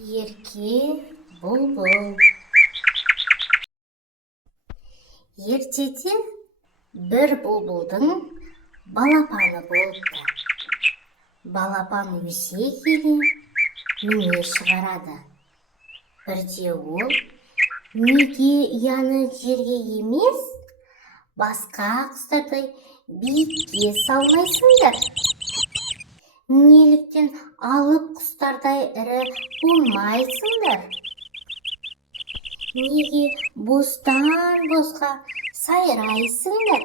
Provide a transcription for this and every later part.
Ерке бұлбұл. Ертеде бір бұлбұлдың балапаны болыпты. Балапан өсе келе үне шығарады. Бірде ол, неге ұяны жерге емес, басқа құстардай биікке салмайсыңдар? Неліктен алып құстардай ірі болмайсыңдар? Неге бостан босқа сайрайсыңдар?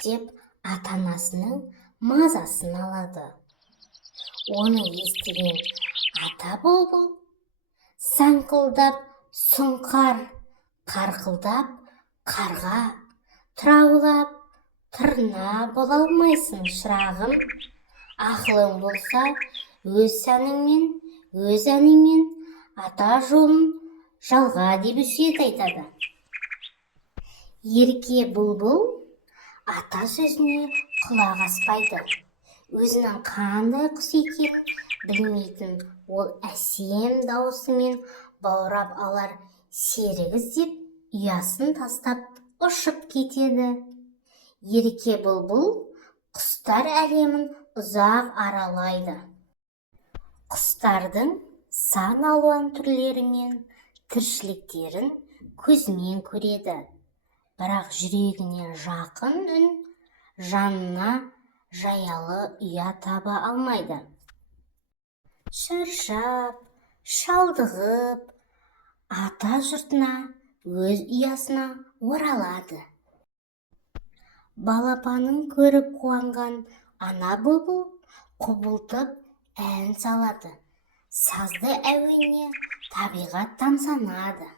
Деп ата-анасының мазасын алады. Оны естіген ата бұлбұл саңқылдап сұңқар, қарқылдап қарға, тыраулап тырна бола алмайсың шырағым. Ақылың болса, өз әніңмен ата жолын жалға деп өсиет айтады. Ерке бұлбұл ата сөзіне құлақ аспайды. Өзінің қандай құс екенін білмейтін ол әсем даусымен баурап алар серік іздеп ұясын тастап ұшып кетеді. Ерке бұлбұл құстар әлемін ұзақ аралайды. Құстардың сан алуан түрлері мен тіршіліктерін көзімен көреді. Бірақ жүрегіне жақын үн, жанына жаялы ұя таба алмайды. Шаршап, шалдығып, ата жұртына, өз ұясына оралады. Балапанын көріп қуанған ана бұлбұл құбылтып ән салады. Сазды әуеніне табиғат тамсанады.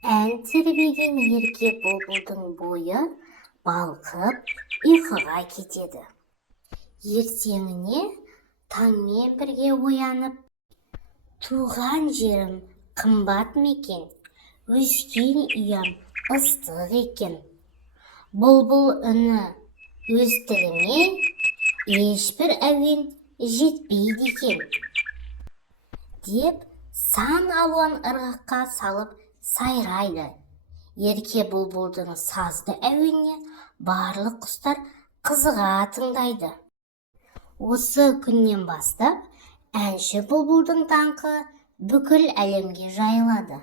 Ән тербеген ерке бұлбұлдың бойы балқып ұйқыға кетеді. Ертеңіне таңмен бірге оянып, туған жерім қымбат мекен, өскен ұям ыстық екен. Бұлбұл үні өз тіліме ешбір әуен жетпейді екен. Деп сан алуан ырғаққа салып сайрайды. Ерке бұлбұлдың сазды әуеніне барлық құстар қызыға тыңдайды. Осы күннен бастап әнші бұлбұлдың даңқы бүкіл әлемге жайылады.